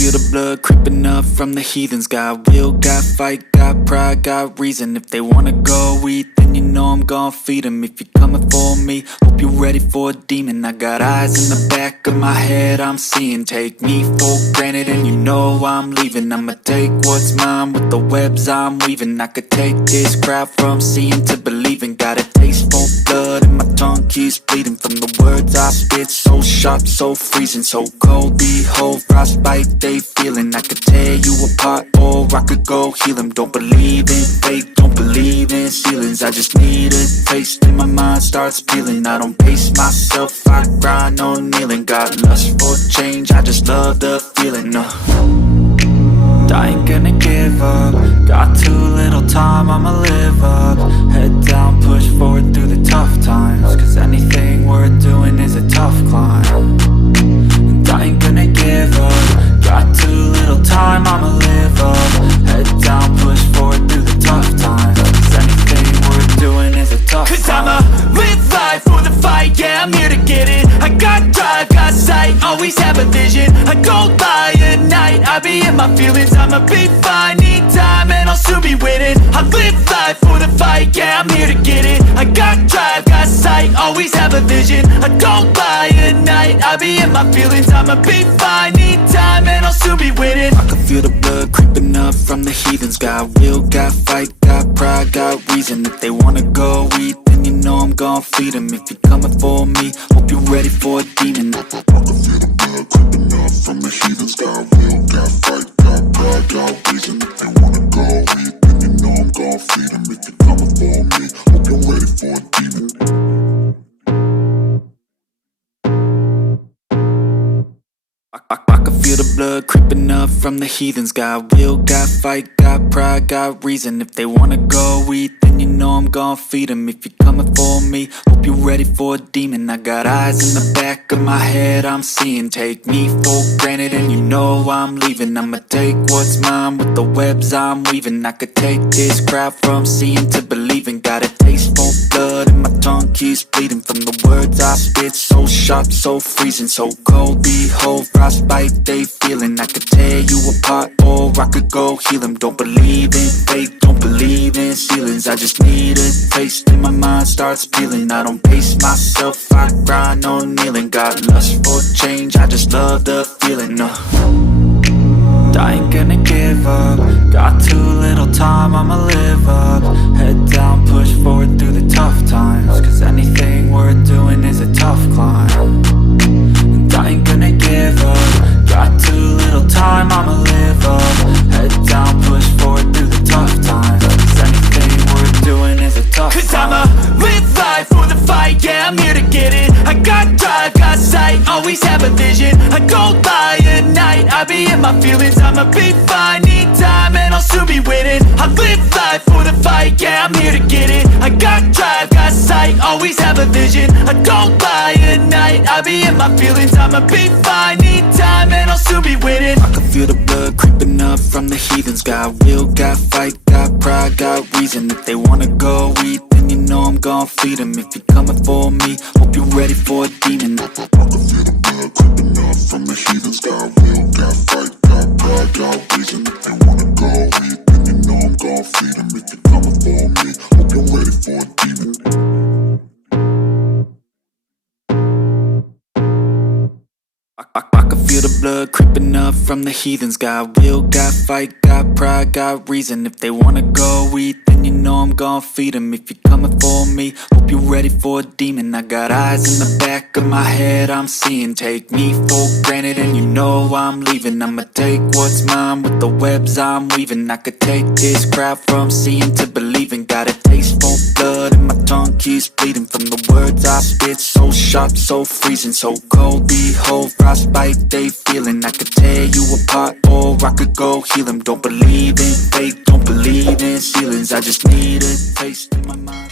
feel the blood creeping up from the heathens. Got will, got fight, got pride, got reason. If they wanna go eat, then you know I'm gon' feed them. If you're coming for me, hope you're ready for a demon. I got eyes in the back of my head, I'm seeing. Take me for granted and you know I'm leaving. I'ma take what's mine with the webs I'm weaving. I could take this crowd from seeing to believing. Got a taste for blood and my tongue keeps bleeding from the words I spit. So sharp, so freezing, so cold. Behold, frostbite they feeling. I could tear you apart or I could go heal them. Don't believe in fate, don't believe in ceilings. I just need a taste and my mind starts peeling. I don't pace myself, I grind on kneeling. Got lust for change, I just love the feeling. I ain't gonna give up. Got too little time, I'ma live up. Head down, push forward through the tough times. Cause anything worth doing is a tough climb. And I ain't gonna give up. Got too little time, I'ma live up. Head down, push forward through the tough times. Cause anything worth doing is a tough climb. Cause I'ma live life for the fight, yeah, I'm here to get it. I got drive, got sight, always have a vision. I go by at night, I be in my feelings. I'ma be fine, need time and I'll soon be winning. I live life for the fight, yeah, I'm here to get it. I got drive, got sight, always have a vision. I go by at night, I be in my feelings. I'ma be fine, need time and I'll soon be winning. I can feel the blood creeping up from the heathens. Got will, got fight, got pride, got reason. If they wanna go eat, then you know I'm gon' feed them. If you're coming for me, hope you're ready for a demon. I can feel the blood creeping up from the heathens. Got will, got fight, got pride, got reason. If they wanna go eat, then you know I'm gon' feed them. If you're coming for me, hope you're ready for a demon. I can feel the blood creeping up from the heathens. Got will, got fight, got pride, got reason. If they wanna go eat, then you know I'm gon' feed them. If you're coming for me, hope you're ready for a demon. I got eyes in the back of my head, I'm seeing. Take me for granted and you know I'm leaving. I'ma take what's mine with the webs I'm weaving. I could take this crowd from seeing to believing. Got a taste for blood and my tongue keeps bleeding from the words I spit. So sharp, so freezing, so cold. Behold, frostbite they feeling. I could tear you apart or I could go heal them. Don't believe in fate, don't believe in ceilings. I just need a taste and my mind starts peeling. I don't pace myself, I grind on kneeling. Got lust for change, I just love the feeling. I ain't gonna give up. Got too little time, I'ma live up. Head down, push forward through the tough times. Cause anything worth doing is a tough climb. And I ain't gonna give up. Got too little time, I'ma live up. Head down, push forward through the tough times. Cause anything worth doing is a tough climb. Cause I'ma live life for the fight, yeah, I'm here to get it. I got drive, got sight, always have a vision. I go by at night, I be in my feelings. I'ma be fine, need time and I'll soon be winning. I live life for the fight, yeah, I'm here to get it. I got drive, got sight, always have a vision. I go by at night, I be in my feelings. I'ma be fine, need time and I'll soon be winning. I can feel the blood creeping up from the heathens. Got will, got fight, got pride, got reason. If they wanna go eat, then you know I'm gon' feed them. If you're coming for me, hope you're ready for a demon. I can feel the blood creeping up from the heathens. Got will, got fight, got pride, got reason. If they wanna go eat, then you know I'm gon' feed them. If you're coming for me, hope you're ready for a demon. I can feel the blood creeping up from the heathens. Got will, got fight, got pride, got reason. If they wanna go eat, then you know I'm gon' feed them. If you're coming for me, hope you're ready for a demon. I got eyes in the back of my head, I'm seeing. Take me for granted and you know I'm leaving. I'ma take what's mine with the webs I'm weaving. I could take this crowd from seeing to believing. Got a taste for blood and my tongue keeps bleeding from the words I spit. So sharp, so freezing, so cold. Behold, frostbite they feeling. I could tear you apart or I could go heal them. Don't believe in fate, don't believe in ceilings. I just need a taste in my mind.